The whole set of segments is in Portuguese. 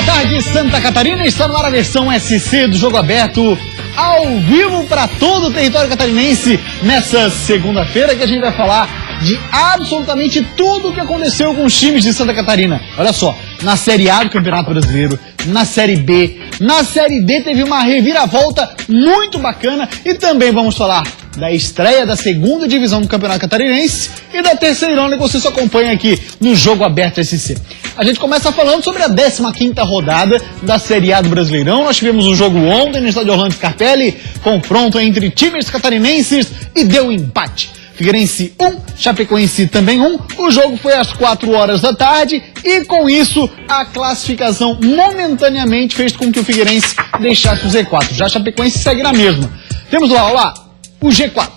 Boa tarde, Santa Catarina. Está no ar a versão SC do Jogo Aberto, ao vivo para todo o território catarinense, nessa segunda-feira que a gente vai falar de absolutamente tudo o que aconteceu com os times de Santa Catarina. Olha só, na Série A do Campeonato Brasileiro, na Série B, na Série D teve uma reviravolta muito bacana e também vamos falar da estreia da segunda divisão do Campeonato Catarinense e da terceirona que você só acompanha aqui no Jogo Aberto SC. A gente começa falando sobre a 15ª rodada da Série A do Brasileirão. Nós tivemos um jogo ontem no estádio Orlando Scarpelli, confronto entre times catarinenses e deu empate. Figueirense 1, Chapecoense também 1. O jogo foi às 4 horas da tarde e com isso a classificação momentaneamente fez com que o Figueirense deixasse o Z4. Já a Chapecoense segue na mesma. Temos lá o G4,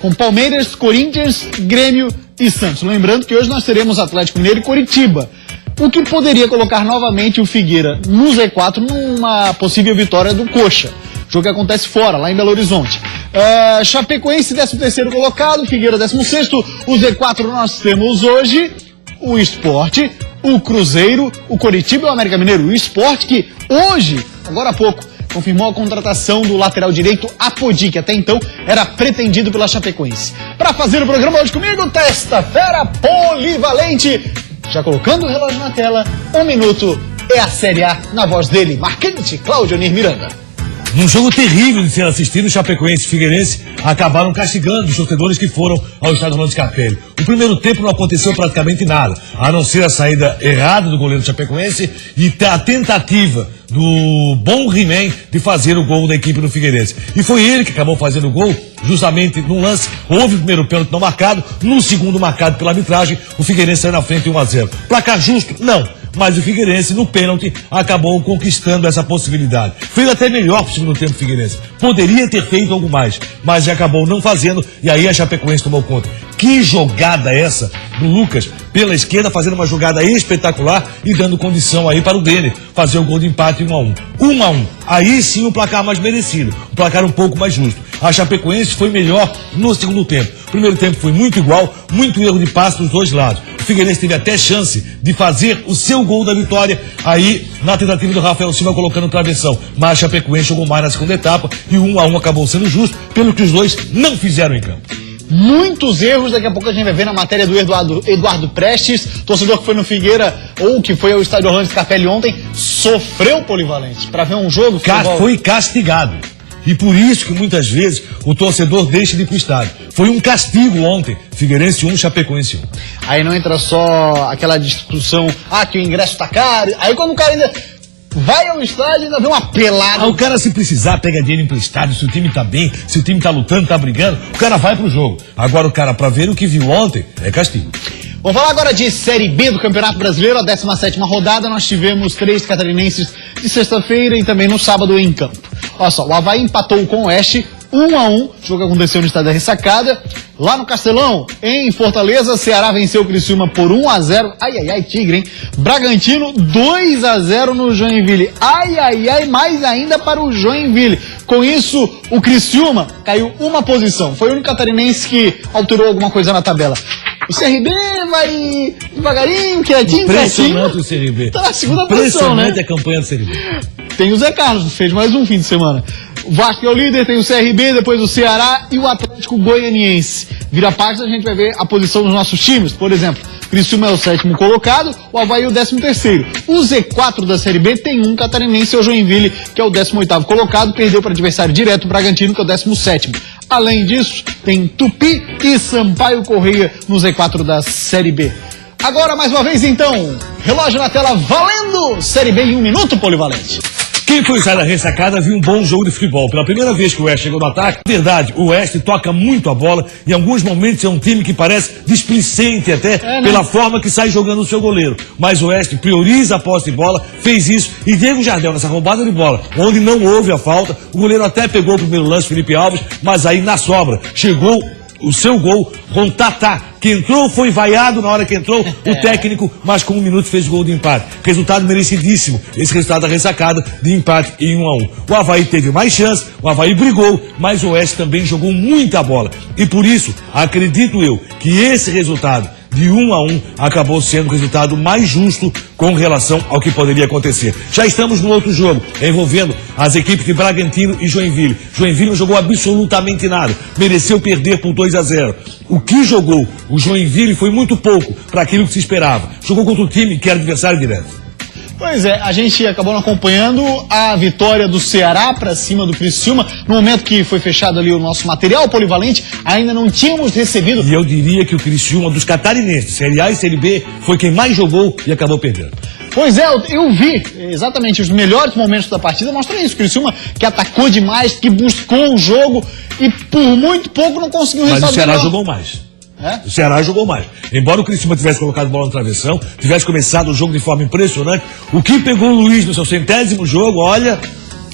com Palmeiras, Corinthians, Grêmio e Santos. Lembrando que hoje nós teremos Atlético Mineiro e Coritiba, o que poderia colocar novamente o Figueira no Z4 numa possível vitória do Coxa. Jogo que acontece fora, lá em Belo Horizonte. Chapecoense, 13º colocado, Figueira, 16º. O Z4 nós temos hoje o Sport, o Cruzeiro, o Coritiba e o América Mineiro. O Sport que hoje, agora há pouco, confirmou a contratação do lateral direito Apodi, que até então era pretendido pela Chapecoense. Para fazer o programa hoje comigo, terça-feira polivalente. Já colocando o relógio na tela, 1 minuto é a Série A na voz dele, marcante, Cláudio Nir Miranda. Num jogo terrível de ser assistido, Chapecoense e Figueirense acabaram castigando os torcedores que foram ao estádio Orlando Scarpelli. O primeiro tempo não aconteceu praticamente nada, a não ser a saída errada do goleiro Chapecoense e a tentativa do bom He-Man de fazer o gol da equipe do Figueirense. E foi ele que acabou fazendo o gol, justamente num lance. Houve o primeiro pênalti não marcado, no segundo marcado pela arbitragem, o Figueirense saiu na frente 1-0. Placar justo? Não. Mas o Figueirense, no pênalti, acabou conquistando essa possibilidade. Fez até melhor pro segundo tempo o Figueirense. Poderia ter feito algo mais, mas acabou não fazendo, e aí a Chapecoense tomou conta. Que jogada essa do Lucas pela esquerda, fazendo uma jogada espetacular e dando condição aí para o Denner fazer o gol de empate 1-1. 1-1. Aí sim o placar mais merecido, o placar um pouco mais justo. A Chapecoense foi melhor no segundo tempo. O primeiro tempo foi muito igual, muito erro de passe dos dois lados. O Figueirense teve até chance de fazer o seu gol da vitória aí na tentativa do Rafael Silva colocando travessão. Mas a Chapecoense jogou mais na segunda etapa e o 1-1 acabou sendo justo, pelo que os dois não fizeram em campo. Muitos erros, daqui a pouco a gente vai ver na matéria do Eduardo Prestes, torcedor que foi no Figueira ou que foi ao estádio Orlando Scarpelli ontem, sofreu polivalente para ver um jogo. Foi castigado. E por isso que muitas vezes o torcedor deixa de ir pro estádio. Foi um castigo ontem, Figueirense 1, Chapecoense 1. Aí não entra só aquela discussão, que o ingresso tá caro, aí quando o cara ainda vai ao estádio e ainda vê uma pelada. O cara, se precisar, pega dinheiro pro estádio, se o time tá bem, se o time tá lutando, tá brigando, o cara vai pro jogo. Agora o cara, pra ver o que viu ontem, é castigo. Vamos falar agora de Série B do Campeonato Brasileiro, a 17ª rodada. Nós tivemos 3 catarinenses de sexta-feira e também no sábado em campo. Olha só, o Avaí empatou com o Oeste 1-1, o jogo aconteceu no estádio da Ressacada. Lá no Castelão, em Fortaleza, Ceará venceu o Criciúma por 1-0. Ai, Tigre, hein? Bragantino 2-0 no Joinville. Ai, mais ainda para o Joinville. Com isso, o Criciúma caiu uma posição. Foi o único catarinense que alterou alguma coisa na tabela. O CRB vai devagarinho, quietinho. Impressionante o CRB. Tá na segunda posição, né? Impressionante a campanha do CRB. Tem o Zé Carlos, fez mais um fim de semana. O Vasco é o líder, tem o CRB, depois o Ceará e o Atlético Goianiense. Vira página, a gente vai ver a posição dos nossos times. Por exemplo, Criciúma é o 7º colocado, o Avaí o 13º. O Z4 da Série B tem um catarinense, o Joinville, que é o 18º colocado, perdeu para adversário direto, o Bragantino, que é o 17º. Além disso, tem Tupi e Sampaio Correia no Z4 da Série B. Agora, mais uma vez, então, relógio na tela, valendo! Série B em 1 minuto, polivalente. Quem foi sair da Ressacada viu um bom jogo de futebol. Pela primeira vez que o Oeste chegou no ataque, verdade, o Oeste toca muito a bola. Em alguns momentos é um time que parece displicente até pela forma que sai jogando o seu goleiro. Mas o Oeste prioriza a posse de bola, fez isso. E Diego Jardel, nessa roubada de bola, onde não houve a falta, o goleiro até pegou o primeiro lance, Felipe Alves, mas aí na sobra chegou o seu gol com Tatá, que entrou, foi vaiado na hora que entrou o técnico, mas com 1 minuto fez gol de empate. Resultado merecidíssimo, esse resultado da Ressacada de empate em 1-1. O Avaí teve mais chance, o Avaí brigou, mas o Oeste também jogou muita bola. E por isso, acredito eu, que esse resultado de 1-1 acabou sendo o resultado mais justo com relação ao que poderia acontecer. Já estamos no outro jogo, envolvendo as equipes de Bragantino e Joinville. Joinville não jogou absolutamente nada, mereceu perder por 2-0. O que jogou o Joinville foi muito pouco para aquilo que se esperava. Jogou contra um time que era adversário direto. Pois é, a gente acabou não acompanhando a vitória do Ceará para cima do Criciúma. No momento que foi fechado ali o nosso material polivalente, ainda não tínhamos recebido. E eu diria que o Criciúma dos catarinenses, Série A e Série B, foi quem mais jogou e acabou perdendo. Pois é, eu vi exatamente os melhores momentos da partida, mostra isso. O Criciúma que atacou demais, que buscou o jogo e por muito pouco não conseguiu resultado. Mas o Ceará melhor. jogou mais. É? O Ceará jogou mais. Embora o Criciúma tivesse colocado bola no travessão, tivesse começado o jogo de forma impressionante, o que pegou o Luiz no seu 100º jogo, olha,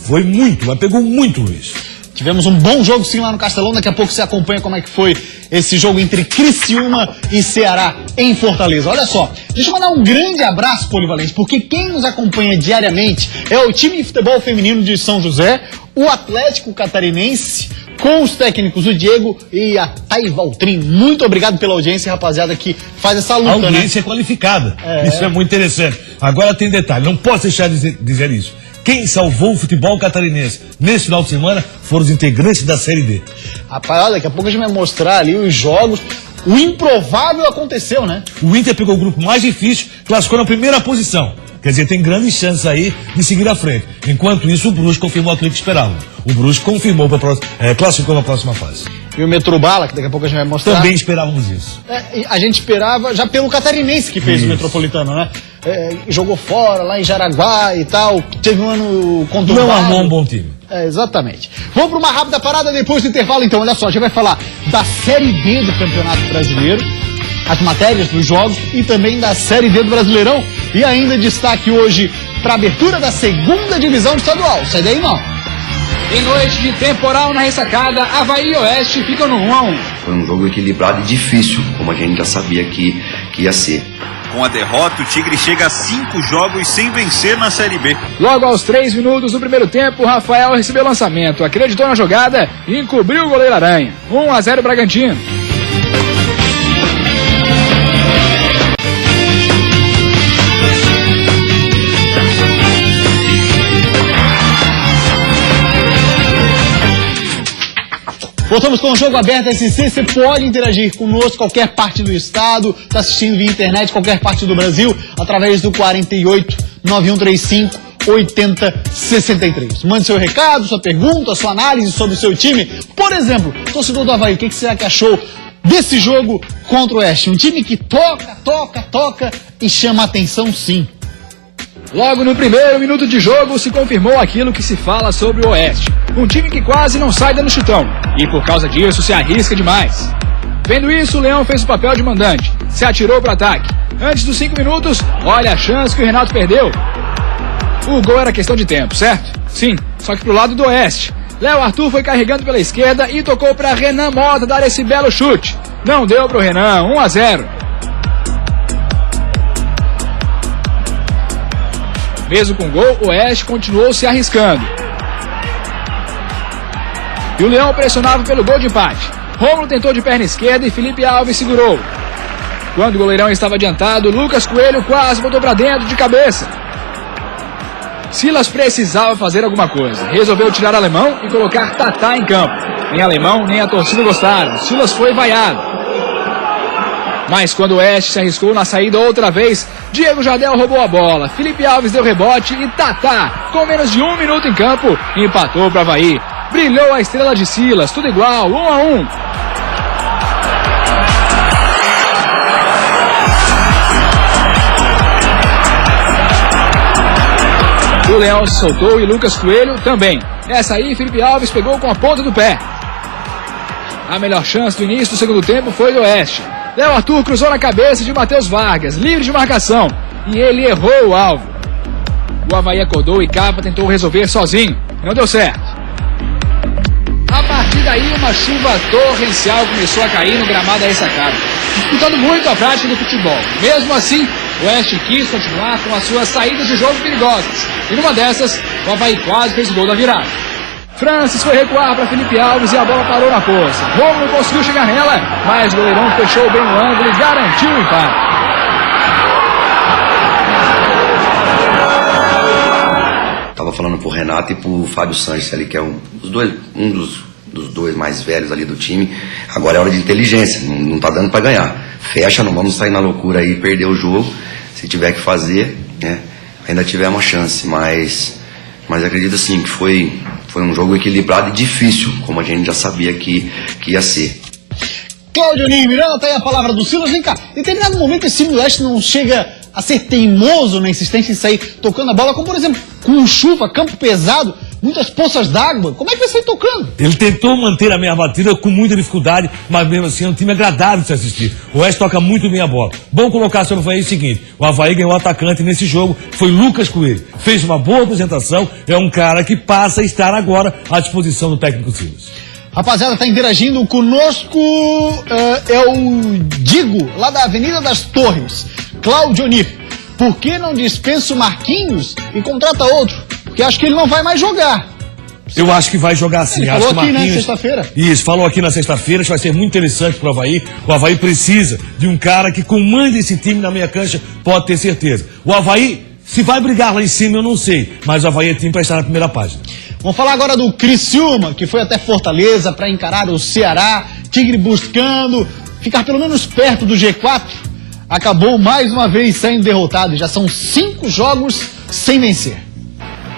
foi muito, mas pegou muito o Luiz. Tivemos um bom jogo sim lá no Castelão, daqui a pouco você acompanha como é que foi esse jogo entre Criciúma e Ceará em Fortaleza. Olha só, deixa eu mandar um grande abraço polivalente, porque quem nos acompanha diariamente é o time de futebol feminino de São José, o Atlético Catarinense, com os técnicos, o Diego e a Thay Valtrin. Muito obrigado pela audiência, rapaziada, que faz essa luta, A audiência é qualificada. Isso é muito interessante. Agora tem detalhe, não posso deixar de dizer isso. Quem salvou o futebol catarinense nesse final de semana foram os integrantes da Série D. Rapaz, olha, daqui a pouco a gente vai mostrar ali os jogos. O improvável aconteceu, né? O Inter pegou o grupo mais difícil, classificou na primeira posição. Quer dizer, tem grandes chances aí de seguir à frente. Enquanto isso, o Brusque confirmou aquilo que esperava. O Brusque confirmou, classificou na próxima fase. E o Metrobala, que daqui a pouco a gente vai mostrar. Também esperávamos isso. A gente esperava já pelo catarinense que fez o Metropolitano, né? Jogou fora, lá em Jaraguá e tal. Teve um ano conturbado. Não armou um bom time. Exatamente. Vamos para uma rápida parada depois do intervalo, então. Olha só, a gente vai falar da Série D do Campeonato Brasileiro, as matérias dos jogos e também da Série D do Brasileirão. E ainda destaque hoje para a abertura da 2ª divisão estadual. Sai daí não. Em noite de temporal na ressacada, Avaí e Oeste ficam no 1-1. Foi um jogo equilibrado e difícil, como a gente já sabia que ia ser. Com a derrota, o Tigre chega a 5 jogos sem vencer na Série B. Logo aos 3 minutos do primeiro tempo, Rafael recebeu o lançamento, acreditou na jogada e encobriu o goleiro Aranha. 1-0 Bragantino. Voltamos com o Jogo Aberto SC. Você pode interagir conosco, qualquer parte do estado, está assistindo via internet, qualquer parte do Brasil, através do 48 9135 8063. Mande seu recado, sua pergunta, sua análise sobre o seu time. Por exemplo, torcedor do Avaí, o que você achou desse jogo contra o Oeste? Um time que toca e chama atenção sim. Logo no primeiro minuto de jogo se confirmou aquilo que se fala sobre o Oeste. Um time que quase não sai dando chutão e por causa disso se arrisca demais. Vendo isso, o Leão fez o papel de mandante, se atirou para o ataque. Antes dos 5 minutos, olha a chance que o Renato perdeu. O gol era questão de tempo, certo? Sim, só que pro lado do Oeste. Léo Arthur foi carregando pela esquerda e tocou para Renan Mota dar esse belo chute. Não deu pro Renan, 1-0. Mesmo com gol, o Oeste continuou se arriscando. E o Leão pressionava pelo gol de empate. Rômulo tentou de perna esquerda e Felipe Alves segurou. Quando o goleirão estava adiantado, Lucas Coelho quase botou para dentro de cabeça. Silas precisava fazer alguma coisa. Resolveu tirar Alemão e colocar Tatá em campo. Nem Alemão, nem a torcida gostaram. Silas foi vaiado. Mas quando o Oeste se arriscou na saída outra vez, Diego Jardel roubou a bola, Felipe Alves deu rebote e Tatá, com menos de 1 minuto em campo, empatou para o Avaí. Brilhou a estrela de Silas, tudo igual, 1-1. O Leão se soltou e Lucas Coelho também. Essa aí, Felipe Alves pegou com a ponta do pé. A melhor chance do início do segundo tempo foi do Oeste. Léo Arthur cruzou na cabeça de Matheus Vargas, livre de marcação, e ele errou o alvo. O Avaí acordou e Cava tentou resolver sozinho, não deu certo. A partir daí, uma chuva torrencial começou a cair no gramado da ressacada, disputando muito a prática do futebol. Mesmo assim, o Oeste quis continuar com as suas saídas de jogo perigosas, e numa dessas, o Avaí quase fez o gol da virada. Francis foi recuar para Felipe Alves e a bola parou na força. Romulo conseguiu chegar nela, mas o goleirão fechou bem no ângulo e garantiu o empate. Tava falando pro Renato e pro Fábio Sanches ali, que é um dos dois mais velhos ali do time. Agora é hora de inteligência, não tá dando pra ganhar. Fecha, não vamos sair na loucura aí e perder o jogo. Se tiver que fazer, né, ainda tiver uma chance, mas acredito assim que foi um jogo equilibrado e difícil, como a gente já sabia que ia ser. Cláudio Miranda, tá aí a palavra do Silas. Vem cá, em determinado momento esse moleque não chega a ser teimoso na insistência em sair tocando a bola, como por exemplo, com chuva, campo pesado, muitas poças d'água. Como é que vai sair tocando? Ele tentou manter a meia batida com muita dificuldade, mas mesmo assim é um time agradável de se assistir. O Oeste toca muito bem a bola. Bom colocar sobre o Avaí o seguinte: o Avaí ganhou o atacante nesse jogo, foi Lucas Coelho. Fez uma boa apresentação, é um cara que passa a estar agora à disposição do técnico Silas. Rapaziada, tá interagindo conosco, é o Digo, lá da Avenida das Torres. Cláudio Nir, por que não dispensa o Marquinhos e contrata outro? Porque acho que ele não vai mais jogar. Eu acho que vai jogar sim. Ele acho falou que aqui, Marquinhos... né, sexta-feira. Isso, falou aqui na sexta-feira, isso vai ser muito interessante pro Avaí. O Avaí precisa de um cara que comande esse time na meia cancha, pode ter certeza. O Avaí, se vai brigar lá em cima, eu não sei, mas o Avaí é time para estar na primeira página. Vamos falar agora do Criciúma, que foi até Fortaleza para encarar o Ceará. Tigre buscando ficar pelo menos perto do G4. Acabou mais uma vez saindo derrotado. Já são 5 jogos sem vencer.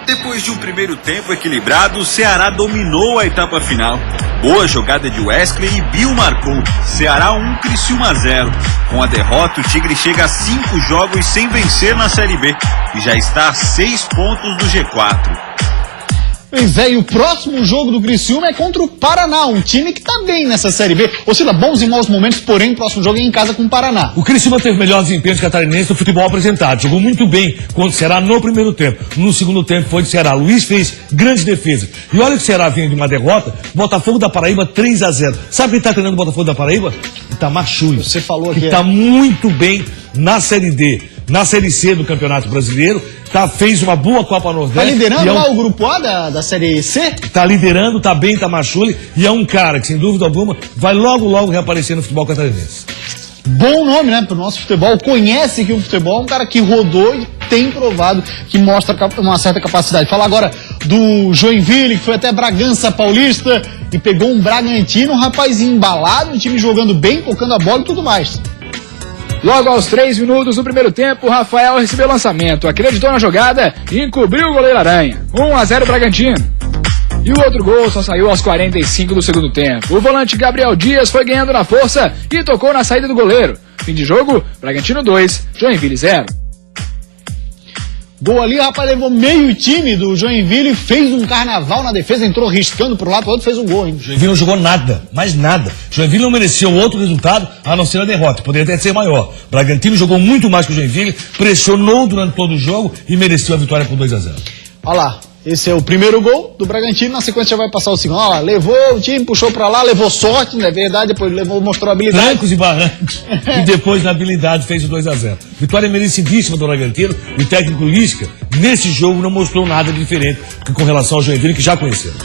Depois de um primeiro tempo equilibrado, o Ceará dominou a etapa final. Boa jogada de Wesley e Bill marcou. Ceará 1, Criciúma 0. Com a derrota, o Tigre chega a 5 jogos sem vencer na Série B e já está a 6 pontos do G4. Pois é, e o próximo jogo do Criciúma é contra o Paraná, um time que tá bem nessa Série B. Oscila bons e maus momentos, porém o próximo jogo é em casa com o Paraná. O Criciúma teve melhores desempenhos catarinenses do futebol apresentado. Jogou muito bem contra o Ceará no primeiro tempo. No segundo tempo foi de Ceará. Luiz fez grandes defesas. E olha que o Ceará vinha de uma derrota, Botafogo da Paraíba 3-0. Sabe quem tá treinando o Botafogo da Paraíba? Itamar Chuy. Você falou aqui. Que tá muito bem na Série D. Na Série C do Campeonato Brasileiro, fez uma boa Copa Nordeste. Tá liderando lá o grupo A da Série C? Tá liderando, tá bem, tá Machule, e é um cara que, sem dúvida alguma, vai logo reaparecer no futebol catarinense. Bom nome, né, pro nosso futebol. Conhece que o futebol é um cara que rodou e tem provado que mostra uma certa capacidade. Fala agora do Joinville, que foi até Bragança Paulista e pegou um Bragantino, um rapaz embalado, um time jogando bem, tocando a bola e tudo mais. Logo aos 3 minutos do primeiro tempo, Rafael recebeu o lançamento, acreditou na jogada e encobriu o goleiro Aranha. 1-0 Bragantino. E o outro gol só saiu aos 45 do segundo tempo. O volante Gabriel Dias foi ganhando na força e tocou na saída do goleiro. Fim de jogo, Bragantino 2, Joinville 0. Gol ali, rapaz, levou meio time do Joinville, fez um carnaval na defesa, entrou riscando pro lado, pro outro, fez um gol, hein? Joinville não jogou nada, mais nada. Joinville não mereceu outro resultado, a não ser a derrota, poderia até ser maior. Bragantino jogou muito mais que o Joinville, pressionou durante todo o jogo e mereceu a vitória por 2-0. Olha lá, esse é o primeiro gol do Bragantino, na sequência já vai passar o segundo. Olha lá, levou o time, puxou pra lá, levou sorte, não é verdade, depois mostrou habilidade. Trancos e barrancos, e depois na habilidade fez o 2-0. Vitória merecidíssima do Bragantino, e o técnico Lisca, nesse jogo, não mostrou nada diferente com relação ao Joinville, que já conheceram.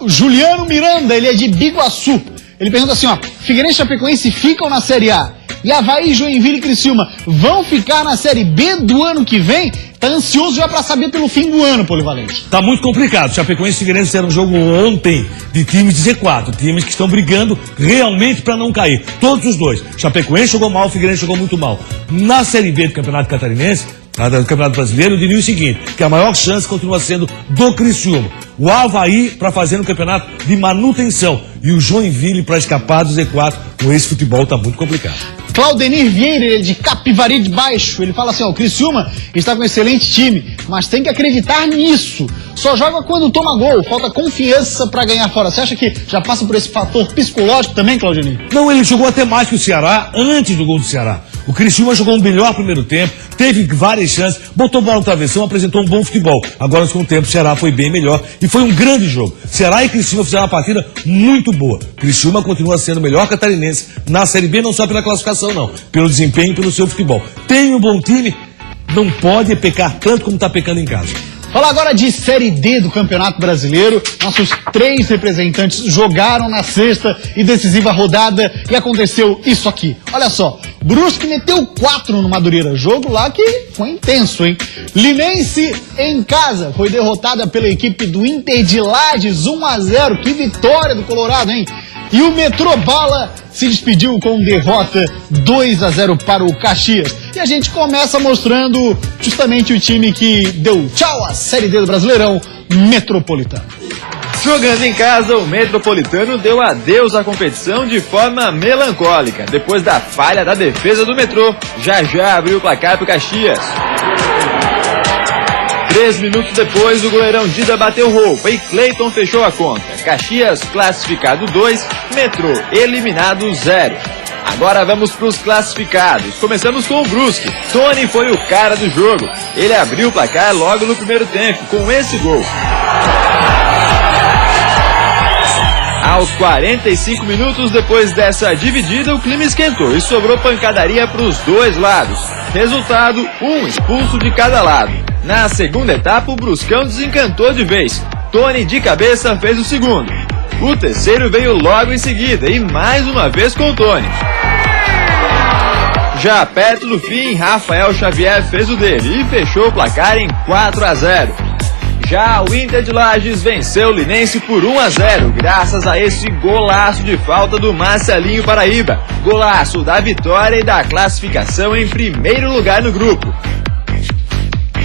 O Juliano Miranda, ele é de Biguaçu. Ele pergunta assim, ó, Figueirense e Chapecoense ficam na Série A e Avaí, Joinville e Criciúma vão ficar na Série B do ano que vem? Tá ansioso já pra saber pelo fim do ano, Polivalente. Tá muito complicado. Chapecoense e Figueirense fizeram um jogo ontem de times de Z4, times que estão brigando realmente pra não cair. Todos os dois. Chapecoense jogou mal, Figueirense jogou muito mal. Na Série B do Campeonato Catarinense, do Campeonato Brasileiro, eu diria o seguinte, que a maior chance continua sendo do Criciúma. O Avaí para fazer um campeonato de manutenção e o Joinville para escapar do Z4. Com esse futebol tá muito complicado. Claudenir Vieira, ele é de Capivari de Baixo. Ele fala assim, ó, o Criciúma está com um excelente time, mas tem que acreditar nisso. Só joga quando toma gol, falta confiança para ganhar fora. Você acha que já passa por esse fator psicológico também, Claudenir? Não, ele jogou até mais que o Ceará antes do gol do Ceará. O Criciúma jogou um melhor primeiro tempo, teve várias chances, botou bola no travessão, apresentou um bom futebol. Agora, no segundo tempo, o Ceará foi bem melhor e foi um grande jogo. Ceará e Criciúma fizeram uma partida muito boa. Criciúma continua sendo o melhor catarinense na Série B, não só pela classificação, não. Pelo desempenho e pelo seu futebol. Tem um bom time, não pode pecar tanto como está pecando em casa. Falar agora de Série D do Campeonato Brasileiro. Nossos 3 representantes jogaram na sexta e decisiva rodada e aconteceu isso aqui. Olha só, Brusque meteu 4 no Madureira. Jogo lá que foi intenso, hein? Linense em casa foi derrotada pela equipe do Inter de Lages 1-0. Que vitória do Colorado, hein? E o Metrobala se despediu com derrota 2-0 para o Caxias. E a gente começa mostrando justamente o time que deu tchau à Série D do Brasileirão, Metropolitano. Jogando em casa, o Metropolitano deu adeus à competição de forma melancólica. Depois da falha da defesa do Metrô, já abriu o placar para o Caxias. 3 minutos depois, o goleirão Dida bateu roupa e Cleiton fechou a conta. Caxias classificado 2, Metrô eliminado 0. Agora vamos para os classificados. Começamos com o Brusque. Tony foi o cara do jogo. Ele abriu o placar logo no primeiro tempo, com esse gol. Aos 45 minutos depois dessa dividida, o clima esquentou e sobrou pancadaria para os dois lados. Resultado, um expulso de cada lado. Na segunda etapa, o Bruscão desencantou de vez. Tony de cabeça fez o segundo. O terceiro veio logo em seguida e mais uma vez com o Tony. Já perto do fim, Rafael Xavier fez o dele e fechou o placar em 4-0. Já o Inter de Lages venceu o Linense por 1-0, graças a esse golaço de falta do Marcelinho Paraíba. Golaço da vitória e da classificação em primeiro lugar no grupo.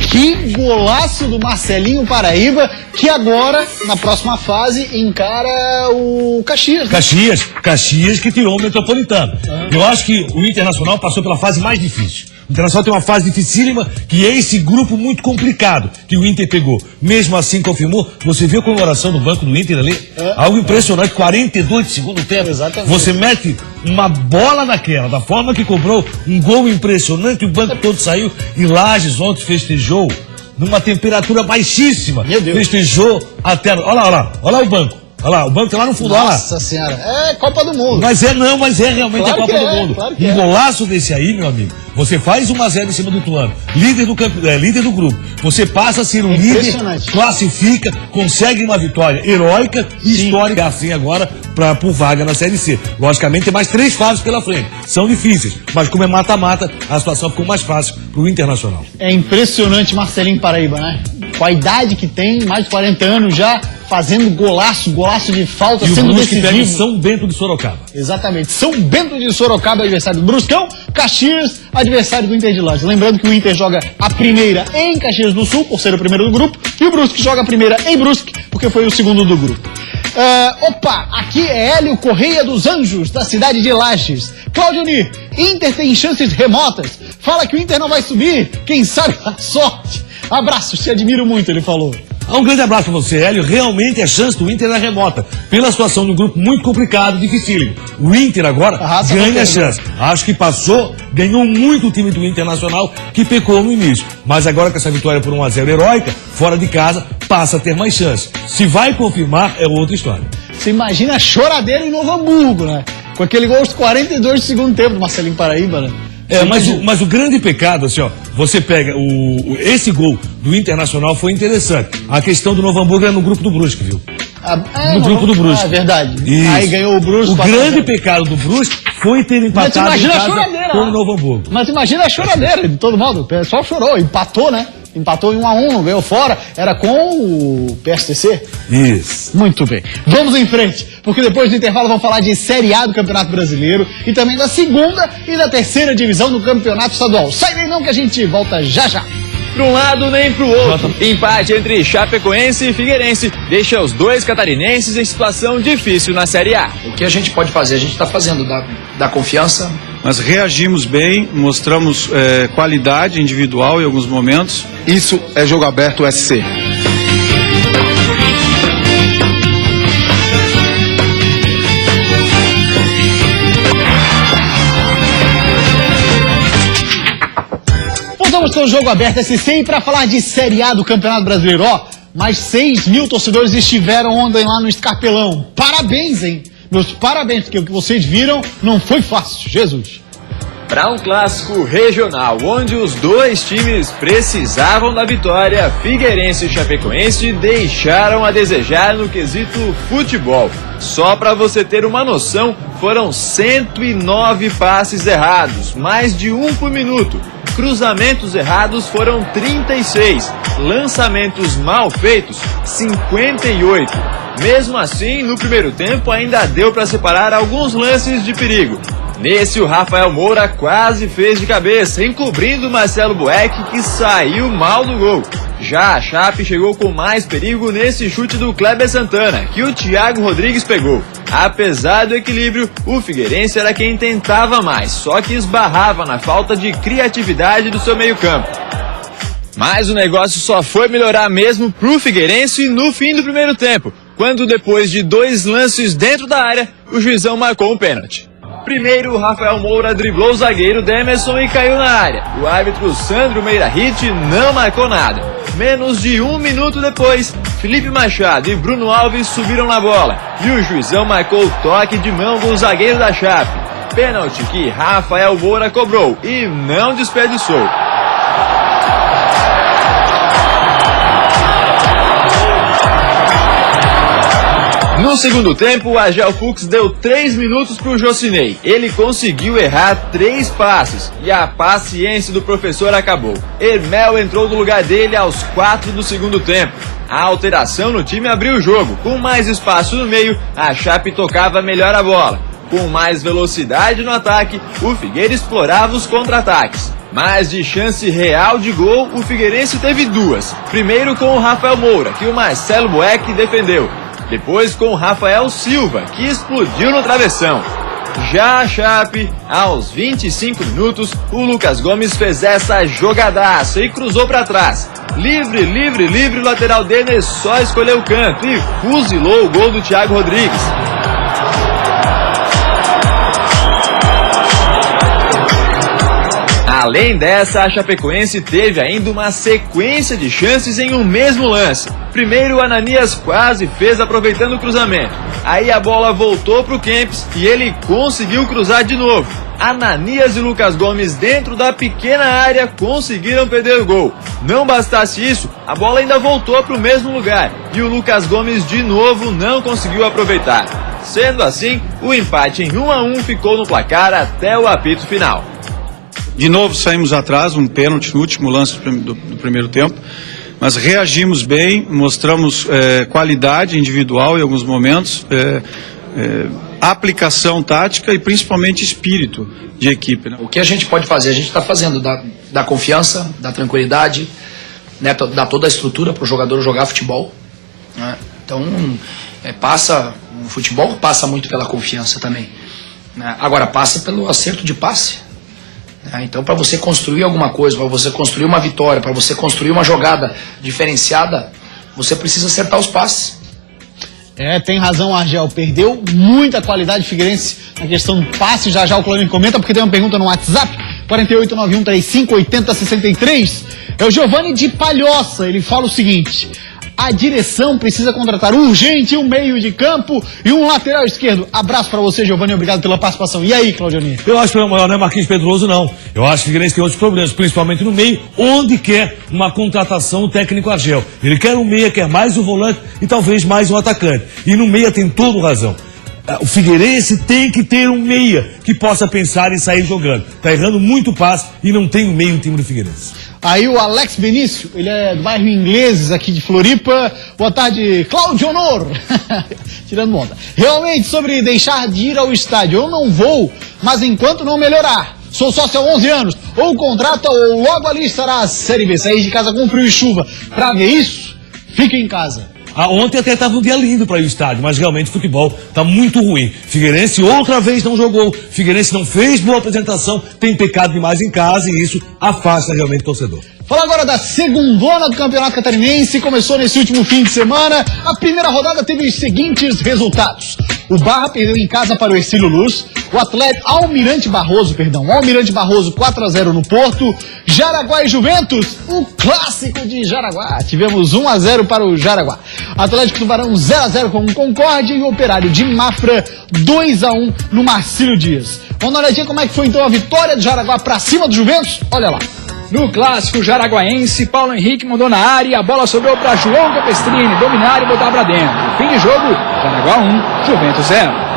Que golaço do Marcelinho Paraíba, que agora, na próxima fase, encara o Caxias. Né? Caxias que tirou o Metropolitano. Eu acho que o Internacional passou pela fase mais difícil. O Internacional tem uma fase dificílima, que é esse grupo muito complicado que o Inter pegou. Mesmo assim, confirmou. Você viu a comemoração do banco do Inter ali? Algo impressionante, 42 de segundo tempo. Exatamente. Você mete uma bola naquela, da forma que cobrou um gol impressionante, o banco todo saiu e Lages ontem festejou numa temperatura baixíssima. Meu Deus. Festejou até... Olha lá o banco. Olha lá, o banco tá lá no fundo. Nossa Senhora, é Copa do Mundo. Mas é realmente Claro a Copa que do Mundo. claro que Um golaço desse aí, meu amigo, você faz 1-0 em cima do Ituano, líder do grupo. Você passa a ser um líder, classifica, consegue uma vitória heróica e histórica assim agora por vaga na Série C. Logicamente tem mais 3 fases pela frente. São difíceis, mas como é mata-mata, a situação ficou mais fácil pro Internacional. É impressionante Marcelinho Paraíba, né? Com a idade que tem, mais de 40 anos já, fazendo golaço de falta, e sendo o Brusque decisivo. pega São Bento de Sorocaba. Exatamente. São Bento de Sorocaba, adversário do Bruscão. Caxias, adversário do Inter de Lages. Lembrando que o Inter joga a primeira em Caxias do Sul, por ser o primeiro do grupo, e o Brusque joga a primeira em Brusque, porque foi o segundo do grupo. Aqui é Hélio Correia dos Anjos, da cidade de Lages. Cláudio Nir, Inter tem chances remotas. Fala que o Inter não vai subir, quem sabe a sorte. Abraços, te admiro muito, ele falou. Um grande abraço para você, Hélio. Realmente a chance do Inter é remota, pela situação de um grupo muito complicado, dificílimo. O Inter agora ganha a chance. Acho que passou, ganhou muito o time do Internacional, que pecou no início. Mas agora com essa vitória por 1-0 heróica, fora de casa, passa a ter mais chance. Se vai confirmar, é outra história. Você imagina a choradeira em Novo Hamburgo, né? Com aquele gol aos 42 do segundo tempo do Marcelinho Paraíba, né? Mas o grande pecado, assim, ó, você pega esse gol do Internacional foi interessante. A questão do Novo Hamburgo é no grupo do Brusque, viu? No grupo do Brusque. É verdade. Isso. Aí ganhou o Brusque. O grande pecado do Brusque foi ter empatado em casa com o Novo Hamburgo. Mas imagina a choradeira de todo mundo. O pessoal chorou, empatou, né? Empatou em 1-1, não ganhou fora. Era com o PSTC? Isso. Muito bem. Vamos em frente, porque depois do intervalo vamos falar de Série A do Campeonato Brasileiro e também da segunda e da terceira divisão do Campeonato Estadual. Sai daí não que a gente volta já já. Para um lado nem para o outro. Empate entre Chapecoense e Figueirense deixa os dois catarinenses em situação difícil na Série A. O que a gente pode fazer? A gente está fazendo, dar confiança. Nós reagimos bem, mostramos qualidade individual em alguns momentos. Isso é Jogo Aberto SC. Voltamos com o Jogo Aberto SC e para falar de Série A do Campeonato Brasileiro, mais 6 mil torcedores estiveram ontem lá no Escarpelão. Parabéns, hein? Meus parabéns, porque o que vocês viram não foi fácil, Jesus. Para um clássico regional, onde os dois times precisavam da vitória, Figueirense e Chapecoense deixaram a desejar no quesito futebol. Só para você ter uma noção, foram 109 passes errados, mais de um por minuto. Cruzamentos errados foram 36, lançamentos mal feitos, 58. Mesmo assim, no primeiro tempo ainda deu para separar alguns lances de perigo. Nesse, o Rafael Moura quase fez de cabeça, encobrindo Marcelo Boeck, que saiu mal do gol. Já a Chape chegou com mais perigo nesse chute do Kleber Santana, que o Thiago Rodrigues pegou. Apesar do equilíbrio, o Figueirense era quem tentava mais, só que esbarrava na falta de criatividade do seu meio-campo. Mas o negócio só foi melhorar mesmo pro Figueirense no fim do primeiro tempo, quando depois de 2 lances dentro da área, o juizão marcou um pênalti. Primeiro, o Rafael Moura driblou o zagueiro Demerson e caiu na área. O árbitro Sandro Meirahit não marcou nada. Menos de 1 minuto depois, Felipe Machado e Bruno Alves subiram na bola. E o juizão marcou o toque de mão do zagueiro da Chape. Pênalti que Rafael Moura cobrou e não desperdiçou. No segundo tempo, o Agel Fux deu 3 minutos para o Jocinei. Ele conseguiu errar 3 passes e a paciência do professor acabou. Hermel entrou no lugar dele aos 4 do segundo tempo. A alteração no time abriu o jogo. Com mais espaço no meio, a Chape tocava melhor a bola. Com mais velocidade no ataque, o Figueira explorava os contra-ataques. Mas de chance real de gol, o Figueirense teve 2. Primeiro com o Rafael Moura, que o Marcelo Boeck defendeu. Depois com o Rafael Silva, que explodiu no travessão. Já a Chape, aos 25 minutos, o Lucas Gomes fez essa jogadaça e cruzou para trás. Livre, o lateral Denner só escolheu o canto e fuzilou o gol do Thiago Rodrigues. Além dessa, a Chapecoense teve ainda uma sequência de chances em um mesmo lance. Primeiro, o Ananias quase fez aproveitando o cruzamento. Aí a bola voltou para o Kempis e ele conseguiu cruzar de novo. Ananias e Lucas Gomes dentro da pequena área conseguiram perder o gol. Não bastasse isso, a bola ainda voltou para o mesmo lugar e o Lucas Gomes de novo não conseguiu aproveitar. Sendo assim, o empate em 1-1 ficou no placar até o apito final. De novo saímos atrás, um pênalti no último lance do primeiro tempo, mas reagimos bem, mostramos qualidade individual em alguns momentos, aplicação tática e principalmente espírito de equipe. Né? O que a gente pode fazer? A gente está fazendo da confiança, da tranquilidade, né, dar toda a estrutura para o jogador jogar futebol. Né? Então, o futebol passa muito pela confiança também. Né? Agora, passa pelo acerto de passe. Então, para você construir alguma coisa, para você construir uma vitória, para você construir uma jogada diferenciada, você precisa acertar os passes. Tem razão, Argel. Perdeu muita qualidade Figueirense na questão do passe. Já o Claudinho comenta, porque tem uma pergunta no WhatsApp, 4891358063. É o Giovanni de Palhoça. Ele fala o seguinte: a direção precisa contratar urgente um meio de campo e um lateral esquerdo. Abraço pra você, Giovanni, obrigado pela participação. E aí, Claudionir? Eu acho que o maior não é Marquinhos Pedroso, não. Eu acho que o Figueirense tem outros problemas, principalmente no meio, onde quer uma contratação do técnico Argel. Ele quer um meia, quer mais um volante e talvez mais um atacante. E no meia tem toda razão. O Figueirense tem que ter um meia que possa pensar em sair jogando. Tá errando muito passe e não tem um meio no time do Figueirense. Aí o Alex Benício, ele é do bairro Ingleses aqui de Floripa. Boa tarde, Cláudio Honor. Tirando onda. Realmente, sobre deixar de ir ao estádio, eu não vou, mas enquanto não melhorar. Sou sócio há 11 anos. Ou contrata ou logo ali estará a Série B. Sair de casa com frio e chuva. Pra ver isso, fique em casa. Ontem até estava um dia lindo para ir ao estádio, mas realmente o futebol está muito ruim. Figueirense outra vez não jogou, Figueirense não fez boa apresentação, tem pecado demais em casa e isso afasta realmente o torcedor. Falar agora da segundona do Campeonato Catarinense, começou nesse último fim de semana. A primeira rodada teve os seguintes resultados. O Barra perdeu em casa para o Hercílio Luz. O Almirante Barroso 4-0 no Porto. Jaraguá e Juventus, um clássico de Jaraguá. Tivemos 1-0 para o Jaraguá. Atlético Tubarão 0-0 com o Concórdia e o Operário de Mafra 2-1 no Marcílio Dias. Vamos dar uma olhadinha como é que foi então a vitória do Jaraguá para cima do Juventus? Olha lá. No clássico jaraguaense, Paulo Henrique mandou na área e a bola sobrou para João Capestrini dominar e botar para dentro. Fim de jogo, Jaraguá 1, Juventus 0.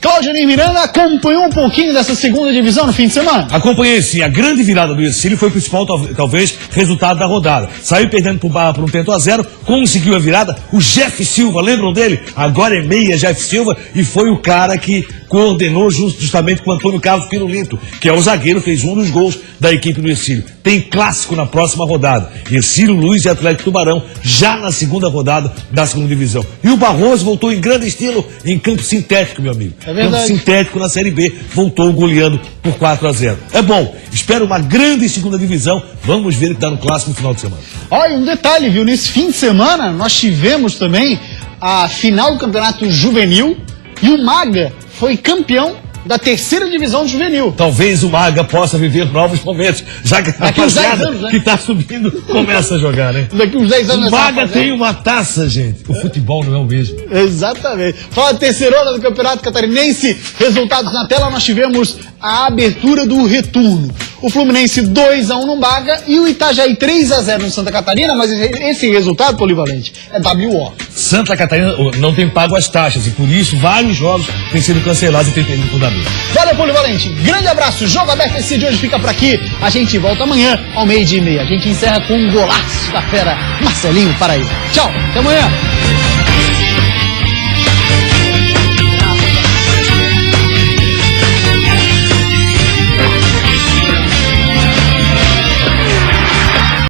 Cláudio Miranda acompanhou um pouquinho dessa segunda divisão no fim de semana? Acompanhei sim, a grande virada do Hercílio foi o principal, talvez, resultado da rodada. Saiu perdendo pro Barra por 1-0, conseguiu a virada, o Jeff Silva, lembram dele? Agora é meia, Jeff Silva, e foi o cara que coordenou justamente com o Antônio Carlos Pirulito, que é o zagueiro, fez um dos gols da equipe do Hercílio. Tem clássico na próxima rodada, Hercílio Luz e Atlético Tubarão, já na segunda rodada da segunda divisão. E o Barroso voltou em grande estilo em campo sintético, meu amigo. É verdade. Campo sintético na Série B, voltou goleando por 4-0. É bom, espero uma grande segunda divisão, vamos ver o que dá no clássico no final de semana. Olha, um detalhe, viu, nesse fim de semana nós tivemos também a final do Campeonato Juvenil e o Maga foi campeão da terceira divisão de juvenil. Talvez o Maga possa viver novos momentos, já que a Daqui uns 10 rapaziada anos, né? que está subindo começa a jogar, né? Daqui uns 10 anos O nós Maga vamos tem uma taça, gente. O futebol não é o mesmo. Exatamente. Fala a terceirona do Campeonato Catarinense. Resultados na tela, nós tivemos a abertura do retorno. O Fluminense 2-1 no Maga e o Itajaí 3-0 no Santa Catarina, mas esse resultado, Polivalente, é WO. Santa Catarina não tem pago as taxas e por isso vários jogos têm sido cancelados e tem perdido o fundamento. Valeu, Polivalente. Grande abraço. Jogo Aberto esse de hoje fica por aqui. A gente volta amanhã ao 12:30. A gente encerra com um golaço da fera Marcelinho Paraíba. Tchau. Até amanhã.